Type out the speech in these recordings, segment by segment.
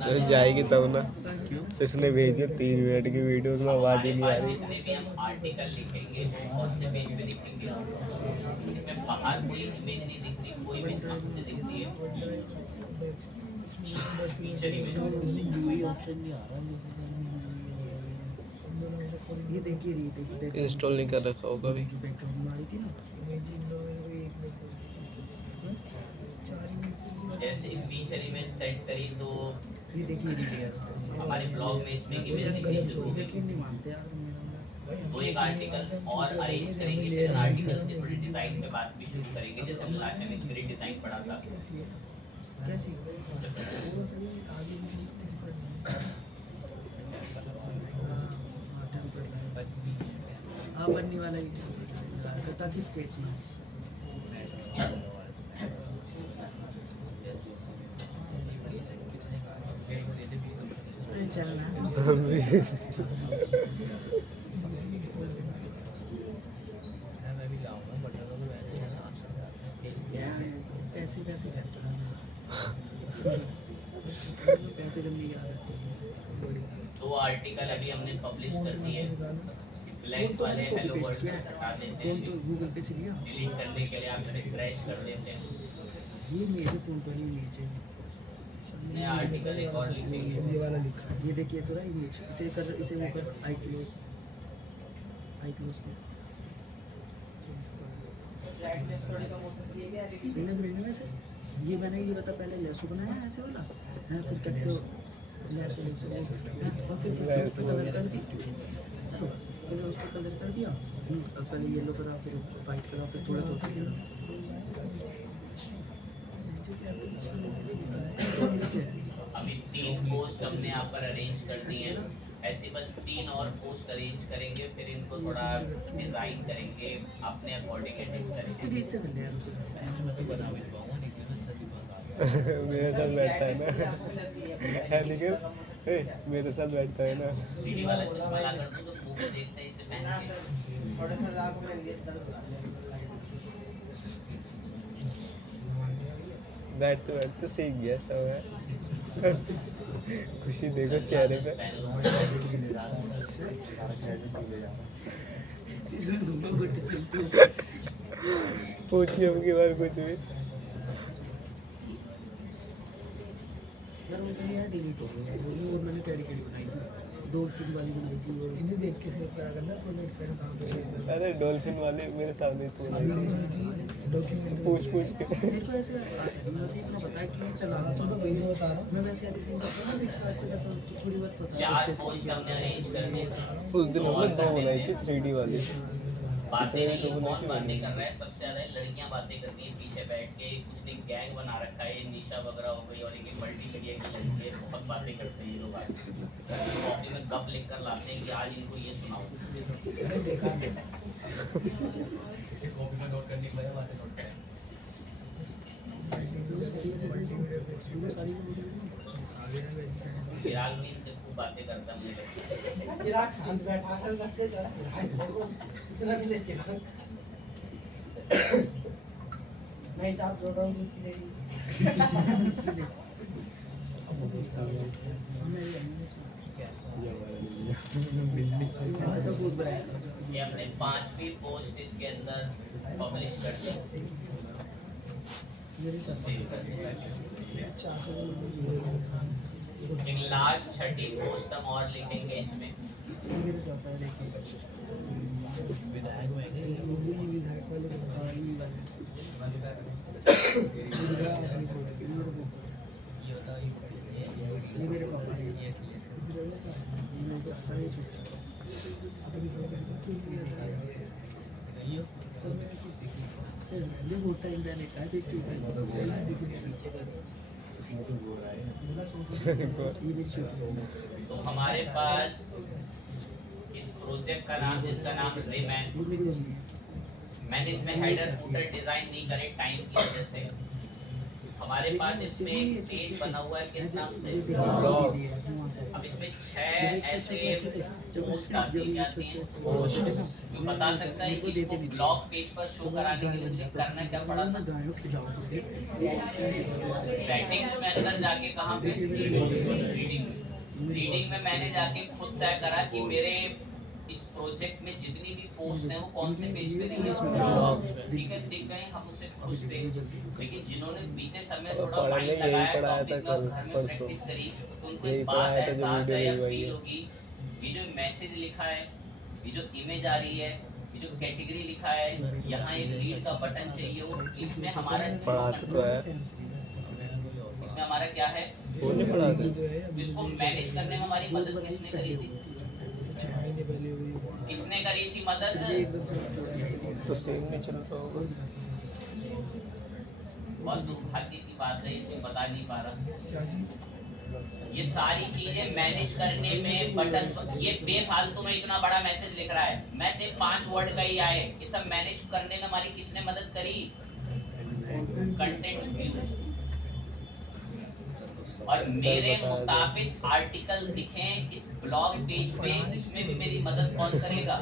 तो जाएगी तब ना। इसने भेज दिया 3 मिनट की वीडियो में आवाज ही नहीं आ रही। जितने भी हम आर्टिकल लिखेंगे वो कौन से पेज पे लिखेंगे, इसमें बाहर कोई इमेज नहीं दिख रही, कोई इमेज हमसे दिख रही है, फीचर इमेज ऑप्शन नहीं आ रहा। ये देखिए इंस्टॉल नहीं कर रखा होगा अभी। हमारी थी ना, जैसे फीचर इमेज सेट करी तो ये देखिए हमारे ब्लॉग में इसमें इमेज दिखनी शुरू हो गई। नहीं मानते यार। तो एक आर्टिकल और अरेंज करेंगे, फिर आर्टिकल की थोड़ी डिजाइन पे बात भी शुरू करेंगे, जैसे हम लास्ट टाइम एक डिजाइन पढ़ा था। कैसी हाँ बनने वाला ही ताकि स्केच में पैसे पैसे करता पैसे करने की आदत है। 2 आर्टिकल अभी हमने पब्लिश कर दिए। ब्लैंक वाले हेलो वर्ल्ड हटा देते फोन तो हैं, गूगल पे से लिया। डिलीट करने के लिए आप इसे क्रैश कर देते हैं। ये मेरे फोन पर नहीं नीचे नया आर्टिकल एक और लिखेंगे। ये वाला लिखा है। ये देखिए तो इमेज इसे कर, इसे वो कर आई क्लोज कर सही लग रही है वैसे। ये मैंने ये बता पहले लेसो बनाया है ऐसे वाला है, फिर कट के लेसो और फिर कलर कर दी, फिर उसको कलर कर दिया, पहले येलो करा फिर वाइट करा फिर थोड़ा थोड़ा अभी 3 पोस्ट हमने यहाँ पर अरेंज कर दी हैं। ऐसे बस 3 और पोस्ट अरेंज करेंगे, फिर इनको थोड़ा डिजाइन करेंगे, अपने अकॉर्डिंग एडिट करेंगे। इससे कर लिया मेरे साथ बैठता है ना है लेकिन मेरे साथ बैठता है ना। पीली वाला चश्मा ला कर दो तो मुंह में देखते हैं इसे पहन बैठते बैठते सीख गया सब है। खुशी देखो चेहरे पे। पूछिए अब की बार कुछ भी। यार वो तो यार डिलीट हो गया वो, और मैंने कैडी कैडी बनाई थी, डॉल्फिन वाली बनाई थी वो। इन्हें देख के सेव करा करना तो नेट पे काम पे। अरे डॉल्फिन वाले मेरे सामने पूछ के मेरे को ऐसे मुझे इतना पता है कि ये चला तो मैं वही बता रहा हूं। मैं वैसे एडिटिंग करता हूं एक साथ में तो थोड़ी बहुत पता है। 4 पोस्ट हमने अरेंज कर दी। उस दिन हमने 2 बनाई थी 3D वाली। बातें नहीं, कौन बातें कर रहा है? सबसे ज्यादा लड़कियां बातें करती हैं पीछे बैठ के। उसने गैंग बना रखा है, निशा वगैरह हो गई और एक मल्टी करियर की लड़की है, बहुत बातें करते हैं ये लोग। कॉपी में गप लिख कर लाते हैं कि आज इनको ये सुनाओ। कॉपी में नोट करने की वजह बातें नोट करें। चिराग भी इनसे खूब बातें करता है मुझे। चिराग शांत बैठा कर बच्चे इतना भी ले चिराग मैं हिसाब जोड़ रहा हूँ कि नहीं। ये हमने 5वीं पोस्ट इसके अंदर पब्लिश कर दी। एक लास्ट 6ठी पोस्ट हम और लिखेंगे इसमें। विधायक तो हमारे पास इस प्रोजेक्ट का नाम, जिसका नाम रिमैन, मैंने इसमें हेडर फुटर डिजाइन नहीं करे टाइम की वजह से। हमारे हमारे पास इसमें एक पेज बना हुआ है किस नाम से, अब इसमें 6 ऐसे पोस्ट आती जाती हैं। जो बता सकता है कि इसको ब्लॉग पेज पर शो कराने के लिए मुझे करना क्या पड़ा था? सेटिंग्स में अंदर जाके कहाँ पे, रीडिंग में मैंने जाके खुद तय करा कि मेरे इस प्रोजेक्ट में जितनी भी पोस्ट हैं वो कौन से पेज पे देंगे, ठीक है, दिख गए, हम उसे खुश थे। लेकिन जिन्होंने बीते समय थोड़ा माइंड लगाया, टॉपिक में घर में प्रैक्टिस करी, तो उनको एक बात एहसास है या फील होगी, ये जो मैसेज लिखा है, ये जो इमेज आ रही है, ये जो कैटेगरी लिखा है, यहाँ एक रीड का बटन चाहिए हो, इसमें हमारा इसमें हमारा क्या है, इसको मैनेज करने में हमारी मदद किसने करी थी? किसने करी थी मदद? तो सेम नहीं चलता होगा। बहुत दुर्भाग्य की बात है, इसे बता नहीं पा रहा। ये सारी चीजें मैनेज करने में बटन, ये बेफालतू में इतना बड़ा मैसेज लिख रहा है, मैं सिर्फ 5 वर्ड का ही आए, ये सब मैनेज करने में हमारी किसने मदद करी? Content view. और मेरे मुताबिक आर्टिकल दिखें इस ब्लॉग पेज पे, इसमें भी मेरी मदद कौन करेगा?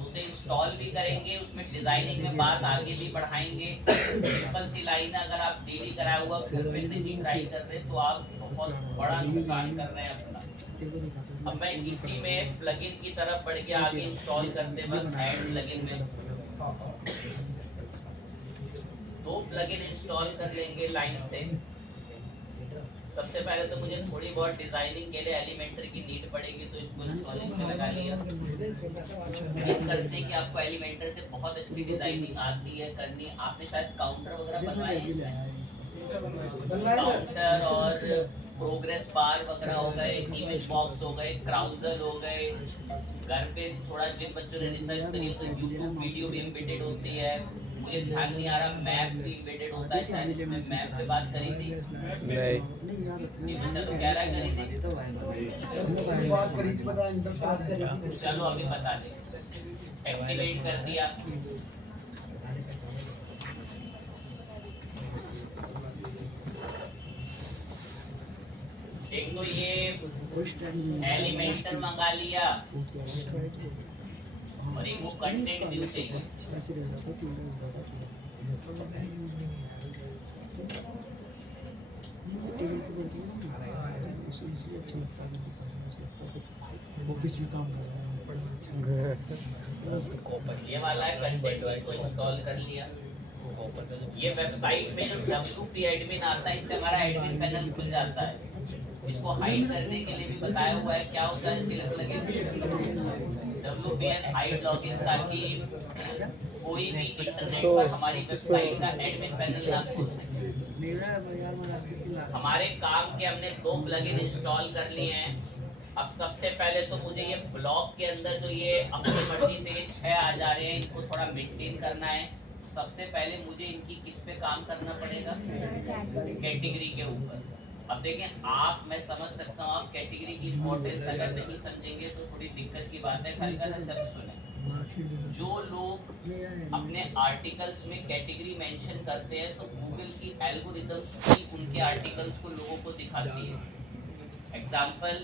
उसे इंस्टॉल भी करेंगे, उसमें डिजाइनिंग में बात आगे भी बढ़ाएंगे। सिंपल सी लाइन, अगर आप डेली कराया हुआ घर पे नहीं ट्राई कर रहे तो आप बहुत बड़ा नुकसान कर रहे हैं अपना। अब मैं इसी में प्लगइन की तरफ बढ़ के आगे इंस्टॉल करते वक्त ऐड प्लगइन में 2 प्लगइन इंस्टॉल कर लेंगे लाइन से। सबसे पहले तो मुझे थोड़ी बहुत डिजाइनिंग के लिए एलिमेंटर की नीड पड़ेगी, तो इसको इंस्टॉलिंग से लगा लिया। उम्मीद करते हैं कि आपको एलिमेंटर से बहुत अच्छी डिजाइनिंग आती है करनी। आपने शायद काउंटर वगैरह बनवाए हैं इसमें, काउंटर और प्रोग्रेस बार वगैरह हो गए, इमेज बॉक्स हो गए, क्राउजर हो गए। घर पे थोड़ा जिन बच्चों ने रिसर्च करी तो यूट्यूब वीडियो भी एम्बेडेड होती है। मुझे ध्यान नहीं आ रहा, मैप भी एम्बेडेड होता है शायद, इसमें मैप पे बात करी थी नहीं, ये बच्चा तो कह रहा है करी थी, चलो अभी बता दे। एक्टिवेट कर दिया, एक तो ये एलिमेंटर मंगा लिया और एक वो कंटेंट व्यू चाहिए। ऑफिस में काम कर रहा है, ये वाला है कंटेंट व्यू को इंस्टॉल कर लिया। ये वेबसाइट में जो WP एडमिन आता है, इससे हमारा एडमिन पैनल खुल जाता है। इसको हाइड करने के लिए भी बताया हुआ है, क्या होता है सिलेक्ट लगे WPN हाइड लॉगिन, ताकि कोई भी इंटरनेट पर हमारी वेबसाइट का एडमिन पैनल ना खोल सके। हमारे काम के हमने 2 प्लगइन इंस्टॉल कर लिए हैं। अब सबसे पहले तो मुझे ये ब्लॉग के अंदर जो ये अपनी मर्जी से ये 6 आ जा रहे हैं, इनको थोड़ा मेंटेन करना है। सबसे पहले मुझे इनकी किस पे काम करना पड़ेगा? कैटेगरी के ऊपर। अब देखें आप, मैं समझ सकता हूँ आप कैटेगरी की इम्पोर्टेंस अगर नहीं समझेंगे तो थोड़ी दिक्कत की बात है। हल्का सा शब्द सुने, जो लोग अपने आर्टिकल्स में कैटेगरी मेंशन करते हैं तो गूगल की एल्गोरिथम्स भी उनके आर्टिकल्स को लोगों को दिखाती है। एग्जाम्पल,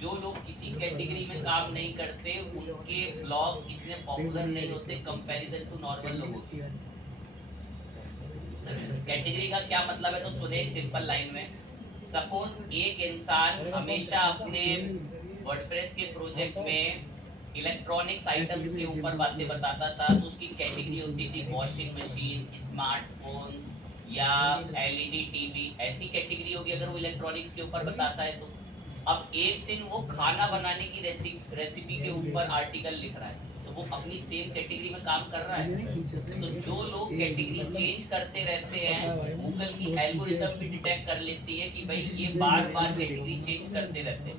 जो लोग किसी कैटेगरी में काम नहीं करते उनके ब्लॉग्स इतने पॉपुलर नहीं होते कंपैरिजन टू नॉर्मल लोगों की। कैटेगरी का क्या मतलब है तो सुने एक सिंपल लाइन में। सपोज एक इंसान हमेशा अपने वर्डप्रेस के प्रोजेक्ट में इलेक्ट्रॉनिक्स आइटम्स के ऊपर बातें बताता था, तो उसकी कैटेगरी होती थी वॉशिंग मशीन, स्मार्टफोन या LED टीवी। ऐसी कैटेगरी होगी अगर वो इलेक्ट्रॉनिक्स के ऊपर बताता है तो। अब एक दिन वो खाना बनाने की रेसिपी के ऊपर आर्टिकल लिख रहा है, तो वो अपनी सेम कैटेगरी में काम कर रहा है। तो जो लोग कैटेगरी चेंज करते रहते हैं, गूगल की एल्गोरिथम भी डिटेक्ट कर लेती है कि भाई ये बार बार कैटेगरी चेंज करते रहते हैं।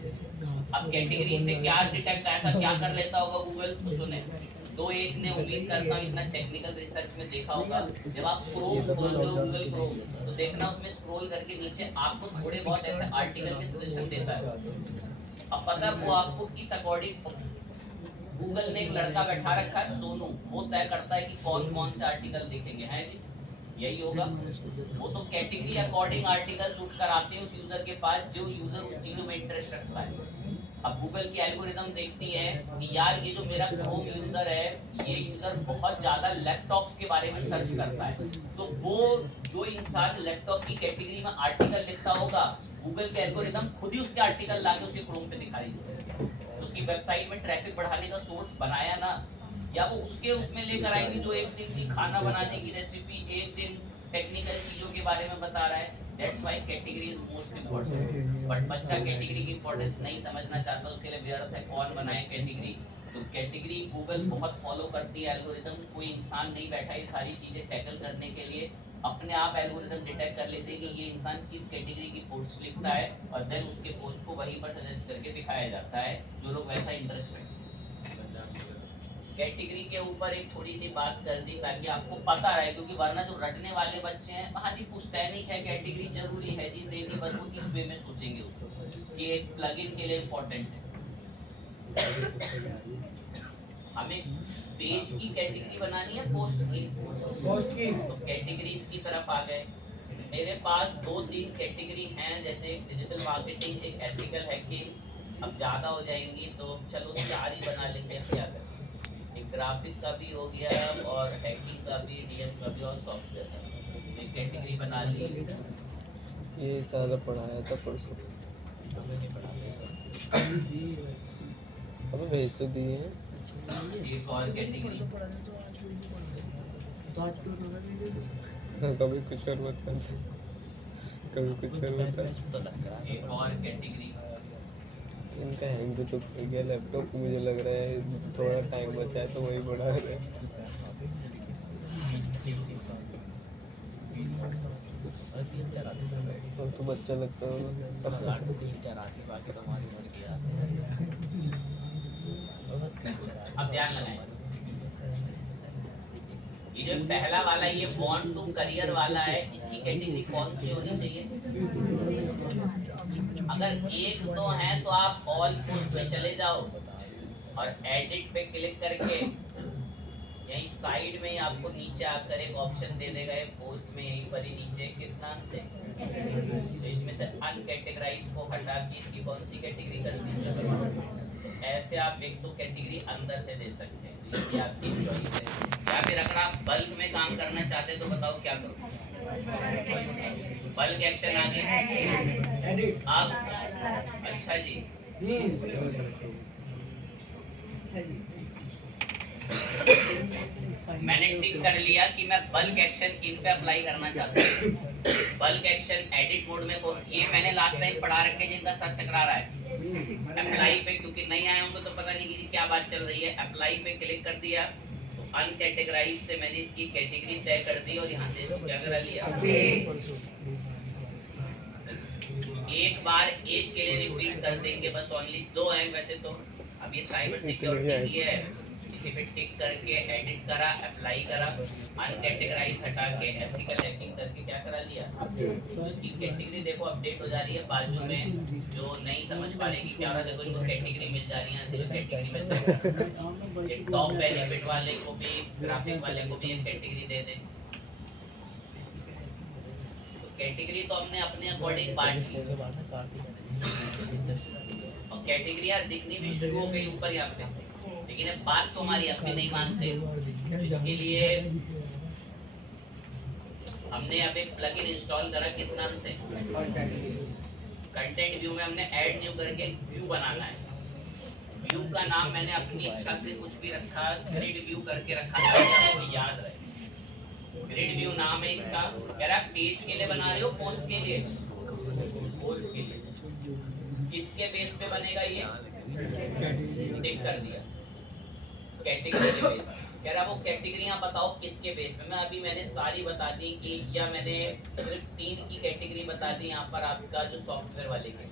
अब कैटेगरी से क्या डिटेक्ट, ऐसा क्या कर लेता होगा गूगल, तो सुने। तो एक ने, उम्मीद करता हूँ इतना टेक्निकल रिसर्च में देखा होगा, जब आप क्रोम खोलते हो गूगल क्रोम तो देखना उसमें स्क्रॉल करके नीचे आपको थोड़े बहुत ऐसे आर्टिकल के सजेशन देता है। अब पता है वो आपको किस अकॉर्डिंग, गूगल ने एक लड़का बैठा रखा है सोनू, वो तय करता है कि कौन कौन से आर्टिकल दिखेंगे, हैं जी। यही होगा। वो तो कैटेगरी अकॉर्डिंग आर्टिकल शूट कराते हैं उस यूजर के पास जो यूजर उस चीजों में इंटरेस्ट रखता है। अब गूगल की एल्गोरिदम देखती है कि यार ये जो मेरा क्रोम यूजर है ये यूजर बहुत ज्यादा लैपटॉप्स के बारे में सर्च करता है, तो वो जो इंसान लैपटॉप की कैटेगरी में आर्टिकल लिखता होगा गूगल के एल्गोरिदम खुद ही उसके आर्टिकल लाके उसके क्रोम पे दिखाई देगा। तो उसकी वेबसाइट में ट्रैफिक बढ़ाने का सोर्स बनाया ना, या वो उसके उसमें लेकर आएंगे जो एक दिन की खाना बनाने की रेसिपी, एक दिन टेक्निकल चीजों के बारे में बता रहा है। That's why category is most important. But बच्चा कैटेगरी की इंपॉर्टेंस नहीं समझना चाहता, उसके लिए व्यर्थ है कौन बनाए कैटेगरी। तो कैटेगरी गूगल बहुत फॉलो करती है एल्गोरिदम, कोई इंसान नहीं बैठा ये सारी चीजें टैकल करने के लिए। अपने आप एल्गोरिदम डिटेक्ट कर लेते हैं कि ये इंसान किस कैटेगरी की पोस्ट लिखता है और देन उसके पोस्ट को वहीं पर सजेस्ट करके दिखाया जाता है जो लोग वैसा इंटरेस्ट रखते हैं। कैटेगरी के ऊपर एक थोड़ी सी बात कर दी ताकि आपको पता रहे, क्योंकि वरना जो रटने वाले बच्चे हैं हाँ जी पुस्तैनिक है कैटेगरी जरूरी है जी देनी, बस वो इस वे में सोचेंगे उसको ये एक प्लगइन के लिए इम्पोर्टेंट है। हमें पेज की कैटेगरी बनानी है पोस्ट की, तो कैटेगरीज की तरफ आ गए। मेरे पास 2-3 कैटेगरी हैं, जैसे एक डिजिटल मार्केटिंग, एक एथिकल हैकिंग। अब ज़्यादा हो जाएंगी तो चलो 4 ही बना लेते हैं, क्या करें। एक ग्राफिक का भी हो गया और हैकिंग का भी, डीएस का भी और सॉफ्टवेयर का एक कैटेगरी बना ली। ये सारा पढ़ाया था परसों, हमें भेज तो दिए हैं। एक और कैटेगरी कभी कुछ और बता दे, कभी कुछ और बता। एक और कैटेगरी इनका हैंग तो हो गया लैपटॉप, मुझे लग रहा है थोड़ा टाइम बचा है तो वही बढ़ा रहे हैं। और तो बच्चा लगता है अब ध्यान लगाएं, ये जो पहला वाला ये बॉन्ड टू करियर वाला है, इसकी कैटेगरी कौन सी होनी चाहिए? अगर एक दो है तो आप ऑल पोस्ट में चले जाओ और एडिट पे क्लिक करके यहीं साइड में ही आपको नीचे आकर एक ऑप्शन दे देगा पोस्ट में, यहीं पर ही नीचे किस नाम से, तो इसमें से अनकैटेगराइज को हटा के इसकी कौन सी कैटेगरी कर दीजिए। ऐसे आप एक तो कैटेगरी अंदर से दे सकते हैं, ये आपकी चॉइस है। या फिर अगर आप बल्क में काम करना चाहते हैं तो बताओ क्या करो, बल्क एक्शन आ गया आप। अच्छा जी, मैंने टिक कर लिया कि मैं बल्क एक्शन इन पे अप्लाई करना चाहता हूँ। बल्क एक्शन एडिट मोड में ये मैंने लास्ट टाइम पढ़ा रखे जिनका सर चकरा रहा है। अप्लाई पे क्योंकि नहीं आए होंगे तो पता नहीं कि क्या बात चल रही है। अप्लाई पे क्लिक कर दिया तो अनकैटेगराइज से मैंने इसकी कैटेगरी तय कर दी और यहाँ से इसको क्या करा लिया। एक बार एक के लिए रिपीट कर देंगे, बस ओनली 2 हैं वैसे तो। अब ये साइबर सिक्योरिटी की है, इसी पे टिक करके एडिट करा, अप्लाई करा, अनकैटेगराइज हटा के एथिकल हैकिंग करके क्या करा लिया। तो इसकी कैटेगरी देखो अपडेट हो जा रही है। बाजू में जो नहीं समझ पा रहे कि क्या हो रहा है, देखो इनको कैटेगरी मिल जा रही है। कैटेगरी में एक टॉप बेनिफिट वाले को भी, ग्राफिक वाले को भी एक कैटेगरी दे दें। कैटेगरी तो हमने अपने अकॉर्डिंग बांट ली और कैटेगरियाँ दिखनी भी शुरू हो गई ऊपर यहाँ पे, लेकिन अब बात तो हमारी अपनी नहीं मानते। इसके लिए हमने अब एक प्लगइन इंस्टॉल करा, किस नाम से, कंटेंट व्यू में हमने ऐड न्यू करके व्यू बनाना है। व्यू का नाम मैंने अपनी इच्छा से कुछ भी रखा, ग्रिड व्यू करके रखा ताकि आपको याद रहे। ग्रिड व्यू नाम है इसका। कह रहा पेज के लिए बना रहे हो, पोस्ट के लिए, पोस्ट के लिए किसके बेस पे बनेगा ये टिक कर दिया, कैटेगरी के बेस। कह रहा वो कैटेगरियां बताओ किसके बेस पे। मैं अभी मैंने सारी बता दी कि, या मैंने सिर्फ 3 की कैटेगरी बता दी यहाँ पर आपका जो सॉफ्टवेयर वाले के।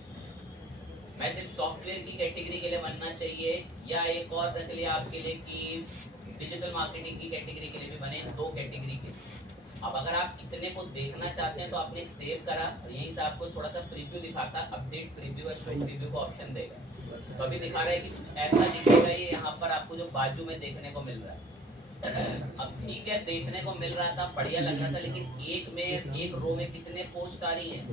मैं सिर्फ सॉफ्टवेयर की कैटेगरी के लिए बनना चाहिए, या एक और रख लिया आपके लिए कि डिजिटल मार्केटिंग की कैटेगरी के लिए भी बने, 2 कैटेगरी के। अब अगर आप इतने को देखना चाहते हैं तो आपने सेव करा और यहीं से आपको थोड़ा सा प्रीव्यू दिखाता, अपडेट प्रीव्यू और शो प्रीव्यू का ऑप्शन देगा। तो अभी दिखा रहा है कि ऐसा दिखेगा ये यहाँ पर आपको जो बाजू में देखने को मिल रहा है। अब ठीक है, देखने को मिल रहा था, बढ़िया लग रहा था, लेकिन एक रो में कितने पोस्ट आ रही हैं,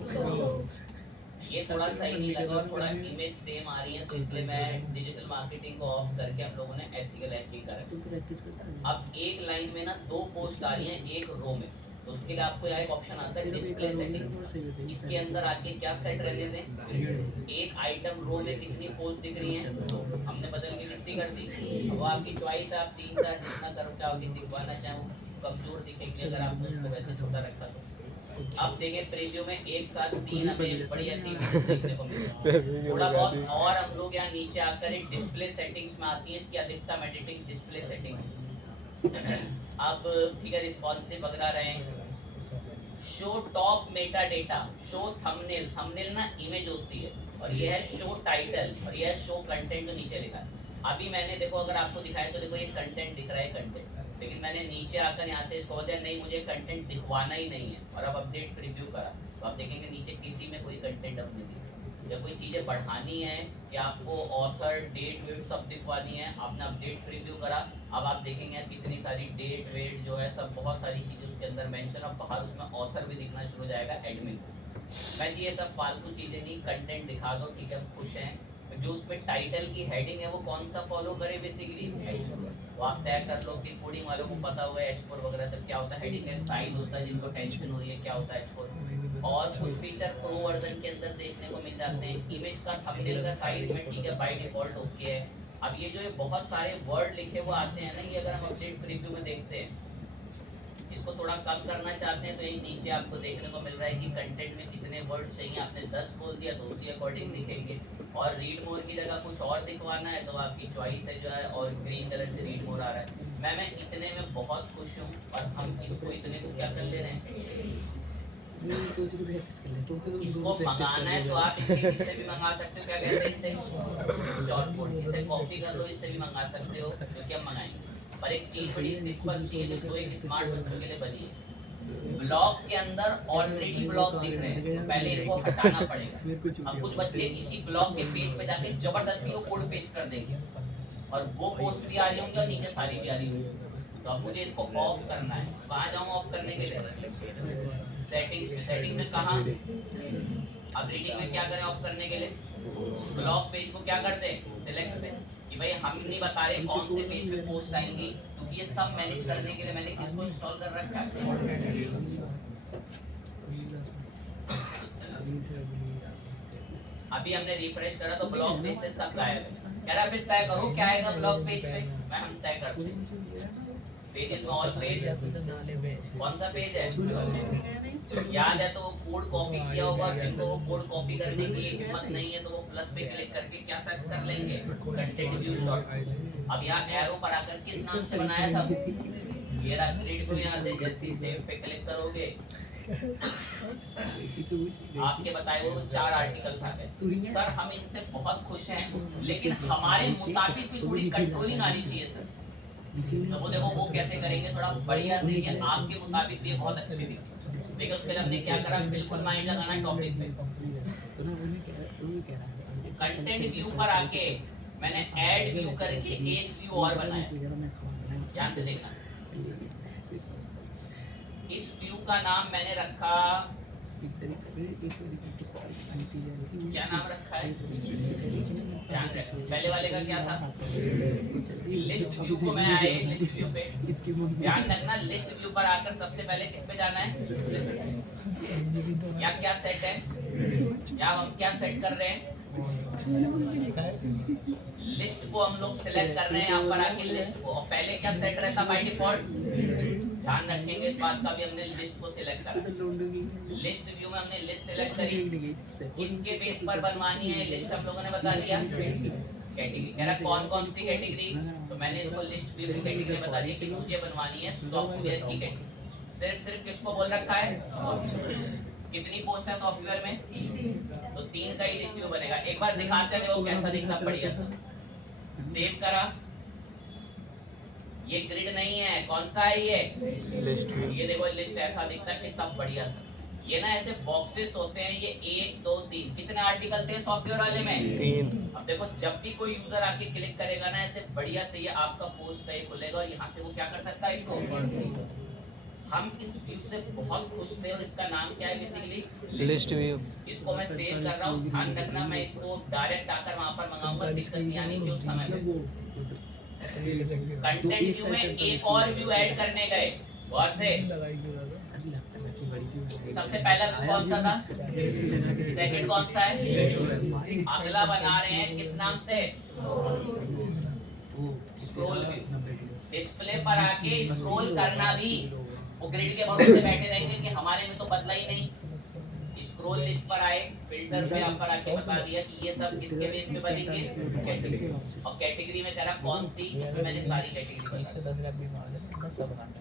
ये थोड़ा सही नहीं लगा और थोड़ा इमेज सेम आ रही है, तो इसलिए मैं डिजिटल मार्केटिंग को ऑफ करके हम लोगों ने एथिकल हैकिंग करा। तुम प्रैक्टिस करता है अब एक लाइन में ना 2 पोस्ट आ रही हैं एक रो में, तो उसके लिए आपको यहाँ एक ऑप्शन आता है डिस्प्ले सेटिंग्स। इसके अंदर आके क्या सेट रहने दें, एक आइटम रो में कितनी पोस्ट दिख रही है, तो हमने बदल के कितनी कर दी। अब आपकी चॉइस है, आप 3-4 जितना करो चाहोगे, दिखवाना चाहो कमजोर दिखेंगे अगर आपने उसको वैसे छोटा रखा तो। अब देखें प्रीव्यू में एक साथ 3 हमें बढ़िया सी देखने को मिली। थोड़ा बहुत और हम लोग यहाँ नीचे आकर एक डिस्प्ले सेटिंग्स में आती है, इसकी अधिकतम एडिटिंग डिस्प्ले सेटिंग्स। अब फिगर रिस्पॉन्सिव वगैरह रहे, show top Meta data, show thumbnail, thumbnail ना इमेज होती है, और ये है शो टाइटल, और ये है शो कंटेंट जो नीचे लिखा है। अभी मैंने देखो अगर आपको दिखाया तो देखो ये कंटेंट दिख रहा है कंटेंट, लेकिन मैंने नीचे आकर यहाँ से इसको बोल दिया नहीं मुझे कंटेंट दिखवाना ही नहीं है, और अब अपडेट प्रीव्यू करा तो आप देखेंगे नीचे किसी में कोई कंटेंट अब नहीं दिख। या कोई चीज़ें बढ़ानी है या आपको ऑथर डेट वेट सब दिखवानी है, आपने अपडेट प्रीव्यू करा, अब आप देखेंगे कितनी सारी डेट वेट जो है सब बहुत सारी चीज़ें उसके अंदर मेंशन, अब बाहर उसमें ऑथर भी दिखना शुरू हो जाएगा एडमिन। मैं ये सब फालतू चीज़ें नहीं, कंटेंट दिखा दो ठीक है, खुश हैं। जो उसमें टाइटल की हेडिंग है वो कौन सा फॉलो करे बेसिकली, वो आप तय कर लो कि कोडिंग वालों को पता हुआ है H4 वगैरह सब क्या होता है, हेडिंग है साइज होता है जिनको टेंशन हो रही है क्या होता है H4, और कुछ फीचर प्रो वर्जन के अंदर देखने को मिल जाते हैं। इमेज का थंबनेल का साइज में ठीक है बाय डिफॉल्ट ओके है। अब ये जो बहुत सारे वर्ड लिखे हुए आते हैं ना, ये अगर हम अपडेट प्रीव्यू में देखते हैं, इसको थोड़ा कम करना चाहते हैं तो यही नीचे आपको देखने को मिल रहा है कि कंटेंट में कितने वर्ड्स चाहिए, आपने 10 बोल दिया तो उसी अकॉर्डिंग दिखेंगे, और रीड मोर की जगह कुछ और दिखवाना है तो आपकी चॉइस है जो है, और ग्रीन कलर से रीड मोर आ रहा है। मैं इतने में बहुत खुश हूँ, और हम इसको इतने को क्या कर ले रहे हैं, इसको मंगाना है तो आप इससे भी मंगा सकते हो, क्या कहते हैं इससे शॉर्ट कोड, इसे कॉपी कर लो, इससे भी मंगा सकते हो क्योंकि हम मंगाएंगे। और एक चीज बड़ी सिंपल सी है जो एक स्मार्ट बच्चों के लिए बनी है, ब्लॉग के अंदर ऑलरेडी ब्लॉग दिख रहे हैं तो पहले इनको हटाना पड़ेगा। अब कुछ बच्चे इसी ब्लॉग के पेज पे जाके जबरदस्ती वो कोड पेस्ट कर देंगे, और वो पोस्ट भी आ रही होंगी और नीचे सारी भी आ रही होंगी, तो अब मुझे इसको ऑफ करना है। कहाँ जाऊँ ऑफ करने के लिए, सेटिंग्स में कहाँ, अब रीडिंग में क्या करें ऑफ करने के लिए, ब्लॉग पेज को क्या करते हैं सिलेक्ट पे, कि भाई हम नहीं बता रहे कौन से पेज पे पोस्ट आएंगी, क्योंकि ये सब मैनेज करने के लिए मैंने किसको इंस्टॉल कर रखा है। अभी हमने रिफ्रेश करा तो ब्लॉग पेज से सब गायब है, कह रहा फिर तय करो क्या आएगा ब्लॉग पेज पे, मैं हम तय करते हैं पेजेस में ऑल पेज, कौन सा पेज है याद है तो वो कोड कॉपी किया होगा, जिनको वो कोड कॉपी करने की हिम्मत नहीं है तो वो प्लस पे क्लिक करके क्या सर्च कर लेंगे, कंटेंट व्यू शॉर्ट। अब यहाँ एरो पर आकर किस नाम से बनाया था, ये रहा ग्रिड को, यहाँ से जैसे सेव पे क्लिक करोगे आपके बताए वो 4 आर्टिकल्स आ गए। सर हम इनसे बहुत खुश हैं, लेकिन हमारे मुताबिक भी थोड़ी कंट्रोलिंग आनी चाहिए सर, तो वो देखो वो कैसे करेंगे, थोड़ा बढ़िया से ये आपके मुताबिक भी बहुत अच्छी दिखती। देखो उसके लिए हमने क्या करा, बिल्कुल माइंड लगाना टॉपिक पे, कंटेंट व्यू पर आके मैंने ऐड व्यू करके एक व्यू और बनाया, ध्यान से देखना। इस व्यू का नाम मैंने रखा, क्या नाम रखा है ध्यान रखना, पहले वाले का क्या था, लिस्ट व्यू को मैं आए लिस्ट व्यू पे, ध्यान रखना लिस्ट व्यू पर आकर सबसे पहले किस पे जाना है, या क्या सेट है, या हम क्या सेट कर रहे हैं, लिस्ट को हम लोग सिलेक्ट कर रहे हैं यहाँ पर आके लिस्ट को, और पहले क्या सेट रहता बाय डिफॉल्ट, ध्यान रखेंगे इस बात का भी, हमने लिस्ट को सिलेक्ट करा, लिस्ट व्यू में हमने लिस्ट सिलेक्ट करी, इसके बेस पर बनवानी है लिस्ट हम लोगों ने बता दिया, कैटेगरी कह रहा कौन कौन सी कैटेगरी, तो मैंने इसको लिस्ट व्यू की कैटेगरी बता दी कि मुझे बनवानी है सॉफ्टवेयर की कैटेगरी। सिर्फ किसको बोल रखा है, कितनी पोस्ट है सॉफ्टवेयर में, तो 3 का ही लिस्ट व्यू बनेगा। एक बार दिखाते हैं वो कैसा दिखता बढ़िया सा, सेव करा, ये ग्रिड नहीं है, कौन सा है ये लिस्ट, ये देखो लिस्ट ऐसा दिखता है कितना बढ़िया सा, ये ना ऐसे बॉक्सेस होते हैं, ये 1 2 3 कितने आर्टिकल थे सॉफ्टवेयर वाले में? 3। अब देखो जब भी कोई यूजर आके क्लिक करेगा ना ऐसे बढ़िया से ये आपका पोस्ट का ये खुलेगा और यहाँ से वो क्या कर सकता है इसको। हम इस व्यू से बहुत खुश थे और इसका नाम क्या है बेसिकली लिस्ट व्यू। इसको मैं सेव कर रहा हूँ, ध्यान रखना मैं इसको डायरेक्ट आकर वहाँ पर मंगाऊंगा, दिक्कत नहीं आनी चाहिए उस समय में। कंटेंट व्यू में एक और व्यू ऐड करने गए और से सबसे पहला व्यू कौन सा था, सेकंड कौन सा है, अगला बना रहे हैं किस नाम से, स्क्रॉल व्यू। डिस्प्ले पर आके स्क्रॉल करना भी वो ग्रिड के भरोसे बैठे रहेंगे कि हमारे में तो बदला ही नहीं। स्क्रॉल लिस्ट पर आए, फिल्टर पे आप पर आके बता दिया कि ये सब किसके बेस पे बनेंगे, कैटेगरी। और कैटेगरी में करा कौन सी, इसमें मैंने सारी कैटेगरी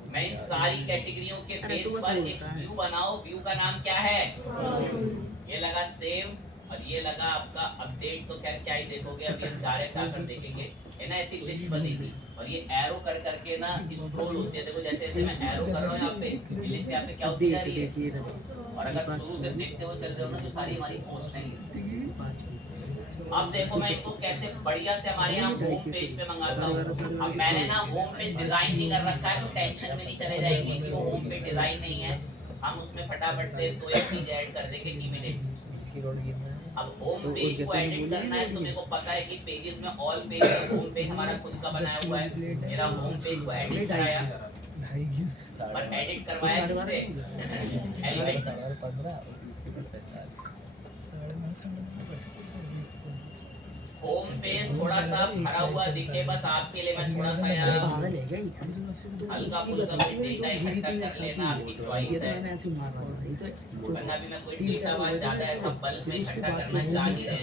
मैं इन सारी कैटेगरियों के बेस पर एक व्यू बनाओ। व्यू का नाम क्या है, ये लगा सेव और ये लगा आपका अपडेट। तो खैर क्या ही देखोगे, अभी हम डायरेक्ट आकर देखेंगे है ना, ऐसी लिस्ट बनेगी और ये एरो कर करके ना स्क्रॉल होती है। देखो जैसे जैसे मैं एरो कर रहा हूँ यहाँ पे लिस्ट यहाँ पे क्या होती जा रही है। और अगर शुरू से देखते हुए चल रहे हो ना तो सारी हमारी पोस्ट हैं। अब देखो मैं इनको कैसे बढ़िया से हमारे यहाँ होम पेज पे मंगाता हूँ। अब मैंने ना होम पेज डिजाइन नहीं कर रखा है तो टेंशन में नहीं चले जाएंगे कि वो होम पेज डिजाइन नहीं है। हम उसमें फटाफट से तो एक चीज ऐड कर देंगे इमीडिएट। अब होम पेज को एडिट करना है तो मेरे को पता है कि पेजेस में ऑल पेज, होम पेज हमारा खुद का बनाया हुआ है। मेरा होम पेज को एडिट कराया और एडिट करवाया किससे, एलिमेंट। होम पेज थोड़ा सा भरा हुआ दिखे बस आपके लिए, मैं थोड़ा सा यहाँ हल्का फुल्का डेटा इकट्ठा कर लेना, आपकी चॉइस है। वरना भी मैं कोई डेटा वहाँ ज्यादा ऐसा बल्क में इकट्ठा करना चाह नहीं रहे।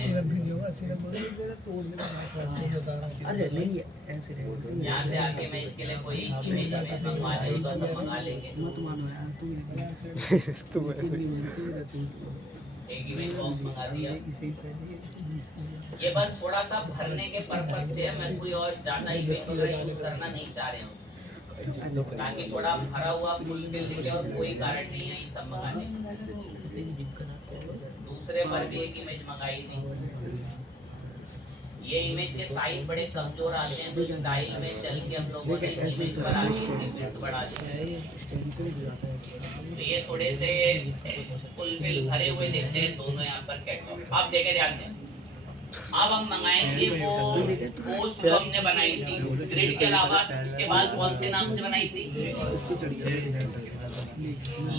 यहाँ से आके मैं इसके लिए कोई इमेज मंगवा दूँगा तो मंगा लेंगे। एक इमेज बॉक्स मंगा दिया। ये बस थोड़ा सा भरने के पर्पस से है, मैं कोई और ज्यादा इमेज वगैरह यूज करना नहीं चाह रहे हूँ, ताकि थोड़ा भरा हुआ फुल फिल दिखे और कोई कारण नहीं है ये सब मंगाने। दूसरे पर भी एक इमेज मंगाई थी, ये इमेज के साइज बड़े कमजोर आते हैं तो स्टाइल में चल के हम लोगों ने इमेज बढ़ा दी, इसकी विड्थ बढ़ा दी। तो ये थोड़े से फुलफिल भरे हुए दिखते हैं दोनों यहाँ पर कैटलॉग। आप देखे ध्यान दें। अब हम मंगाएंगे वो पोस्ट जो हमने बनाई थी ग्रिड के अलावा, उसके बाद कौन से नाम से बनाई थी,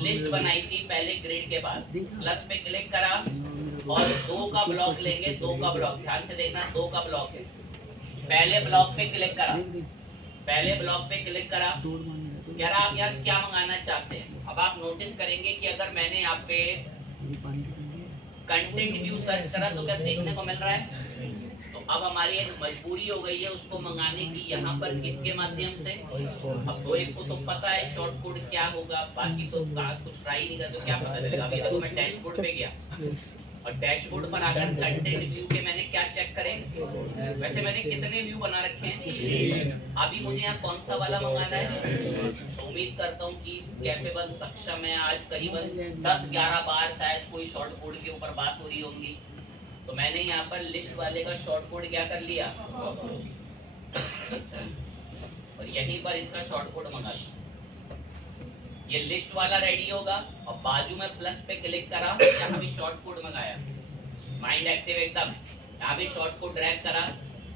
लिस्ट बनाई थी पहले ग्रिड के बाद। प्लस पे क्लिक करा और 2 का ब्लॉक लेंगे, 2 का ब्लॉक ध्यान से देखना, 2 का ब्लॉक है। पहले ब्लॉक पे क्लिक करा, पहले ब्लॉक पे क्लिक करा, यार आप यार क्या मंगाना चाहते हैं। अब आप नोटिस करेंगे कि अगर मैंने यहाँ पे कंटेंट व्यू सर्च करा तो क्या देखने को मिल रहा है। तो अब हमारी एक मजबूरी हो गई है उसको मंगाने की, यहाँ पर किसके माध्यम से। अब तो एक को तो पता है शॉर्ट कोड क्या होगा, बाकी तो कुछ ट्राई नहीं कर तो क्या पता चलेगा। अभी तो मैं डैशबोर्ड पे गया और डैशबोर्ड पर आकर कंटेंट व्यू के मैंने क्या चेक करें, वैसे मैंने कितने व्यू बना रखे हैं। अभी मुझे यहाँ कौन सा वाला मंगाना है, तो उम्मीद करता हूँ कि कैपेबल सक्षम है। आज करीबन 10-11 बार शायद कोई शॉर्ट कोड के ऊपर बात हो रही होंगी, तो मैंने यहाँ पर लिस्ट वाले का शॉर्ट कोड क्या कर लिया और यहीं पर इसका शॉर्ट कोड मंगा दिया। ये लिस्ट वाला रेडी होगा और बाजू में प्लस पे क्लिक करा, यहाँ भी शॉर्ट कोड मंगाया, माइंड एक्टिव एकदम। यहाँ भी शॉर्ट कोड ड्रैग करा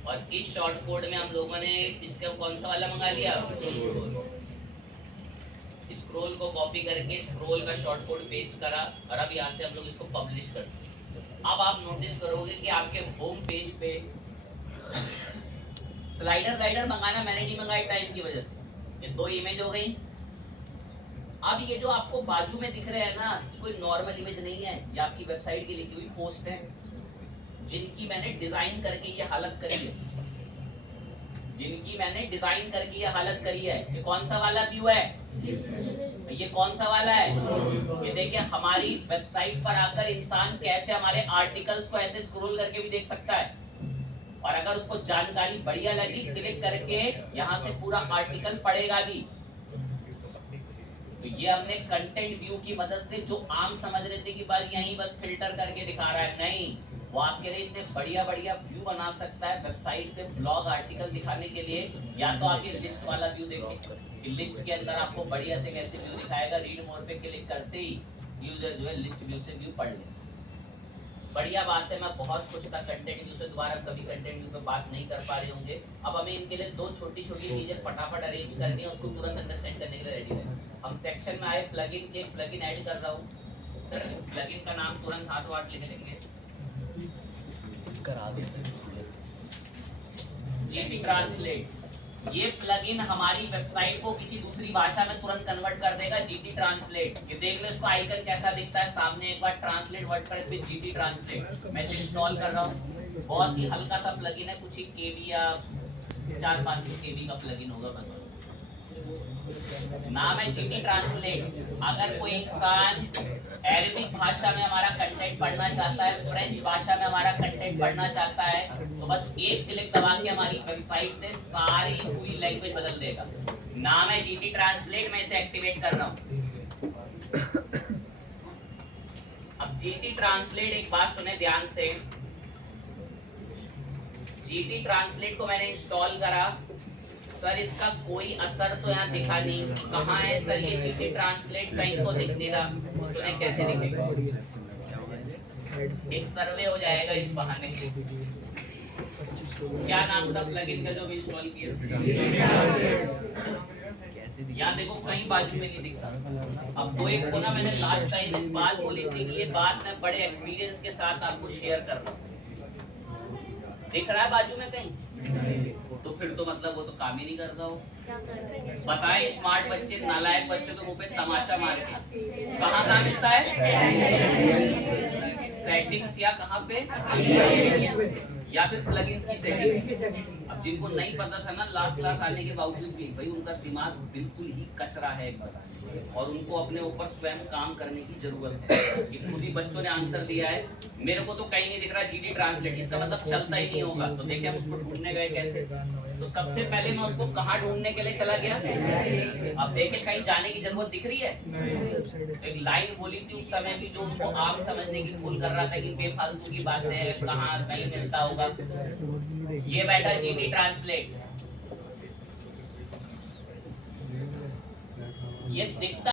और इस शॉर्ट कोड में हम लोगों ने इसका कौन सा वाला मंगा लिया, स्क्रॉल को कॉपी करके स्क्रॉल का शॉर्ट कोड पेस्ट करा और अब यहाँ से हम लोग इसको पब्लिश करते हैं। अब आप नोटिस करोगे कि आपके होम पेज पे स्लाइडर राइडर मंगाना मैंने नहीं मंगाई टाइम की वजह से, ये 2 इमेज हो गई। अब ये जो आपको बाजू में दिख रहे हैं ना, कोई नॉर्मल इमेज नहीं है, ये आपकी वेबसाइट की लिखी हुई पोस्ट है जिनकी मैंने डिजाइन करके ये हालत करी है, जिनकी मैंने डिजाइन करके ये हालत करी है। ये कौन सा वाला व्यू है, ये कौन सा वाला है, ये देखिए हमारी वेबसाइट पर आकर इंसान कैसे हमारे आर्टिकल्स को ऐसे स्क्रॉल करके भी देख सकता है। और अगर उसको जानकारी बढ़िया लगी क्लिक करके यहाँ से पूरा आर्टिकल पढ़ेगा भी। तो ये हमने कंटेंट व्यू की मदद से, जो आम समझ रहे थे कि बस यहीं बस फिल्टर करके दिखा रहा है, नहीं, वो आपके लिए इतने बढ़िया बढ़िया व्यू बना सकता है वेबसाइट पे ब्लॉग आर्टिकल दिखाने के लिए। या तो आप ये लिस्ट वाला व्यू देखें कि लिस्ट के अंदर आपको बढ़िया से कैसे व्यू दिखाएगा, रीड मोर पे क्लिक करते ही यूजर जो है लिस्ट व्यू से व्यू पढ़ ले। बढ़िया बात है, मैं बहुत खुश था कंटेंट व्यू से, दोबारा कभी कंटेंट व्यू पे बात नहीं कर पा रहे होंगे। अब हमें इनके लिए दो छोटी छोटी चीजें फटाफट अरेंज करनी है, उसको तुरंत अंडरस्टैंड करने के लिए रेडी है। हम सेक्शन में आए, प्लगइन के प्लगइन ऐड कर रहा हूँ। प्लगइन का नाम तुरंत हाथों हाथ लिख लेंगे, करा देते जीटी ट्रांसलेट। ये प्लगइन हमारी वेबसाइट को किसी दूसरी भाषा में तुरंत कन्वर्ट कर देगा, जीटी ट्रांसलेट। ये देख लो इसका आइकन कैसा दिखता है सामने, एक बार ट्रांसलेट वर्ड करें फिर जीटी ट्रांसलेट। मैं इसे इंस्टॉल कर रहा हूँ। बहुत ही हल्का सा प्लगइन है, कुछ ही केबी या 400-500 केबी का प्लगइन होगा बस। नाम है जीटी ट्रांसलेट। अगर कोई इंसान अरेबिक भाषा में हमारा कंटेंट पढ़ना चाहता है, फ्रेंच भाषा में हमारा कंटेंट पढ़ना चाहता है, तो बस एक क्लिक दबा के हमारी वेबसाइट से सारी पूरी लैंग्वेज बदल देगा। नाम है जीटी ट्रांसलेट, मैं इसे एक्टिवेट कर रहा हूँ। अब जीटी ट्रांसलेट, एक बात सुने ध्यान से, जीटी ट्रांसलेट को मैंने इंस्टॉल करा, सर इसका कोई असर तो यहाँ दिखा नहीं। कहाँ है सर ये जीटी ट्रांसलेट, कहीं तो दिख नहीं रहा। सुने कैसे दिखेगा, एक सर्वे हो जाएगा इस बहाने। क्या नाम था प्लगइन का जो भी इंस्टॉल किया? यहाँ देखो कहीं बाजू में नहीं दिखता। अब दो एक को ना मैंने लास्ट टाइम एक बात बोली थी कि ये बात मैं बड़े एक्सपीरियंस के साथ आपको शेयर कर रहा हूँ। दिख रहा है बाजू में कहीं? तो फिर तो मतलब वो तो काम ही नहीं करता हो। बताए स्मार्ट बच्चे नालायक बच्चों के मुंह पे तमाचा मार के कहाँ काम मिलता है? सेटिंग्स या कहाँ पे, या फिर प्लगइन्स की सेटिंग्स। अब जिनको नहीं पता था ना लास्ट क्लास आने के बावजूद भी, भाई उनका दिमाग बिल्कुल ही कचरा है एक बार, और उनको अपने ऊपर स्वयं काम करने की जरूरत है। ये खुद ही बच्चों ने आंसर दिया है, मेरे को तो कहीं नहीं दिख रहा जीटी ट्रांसलेट, इसका मतलब चलता ही नहीं होगा। तो देखिए हम उसको ढूंढने गए कैसे। तो सबसे पहले मैं उसको कहाँ ढूंढने के लिए चला गया, अब देखे कहीं जाने की जरूरत दिख रही है। एक लाइन बोली थी उस समय भी जो उसको आप समझने की भूल कर रहा था कि बेफालतू की बातें हैं, कहाँ कहीं मिलता होगा। ये बैठा जीटी ट्रांसलेट, ये दिखता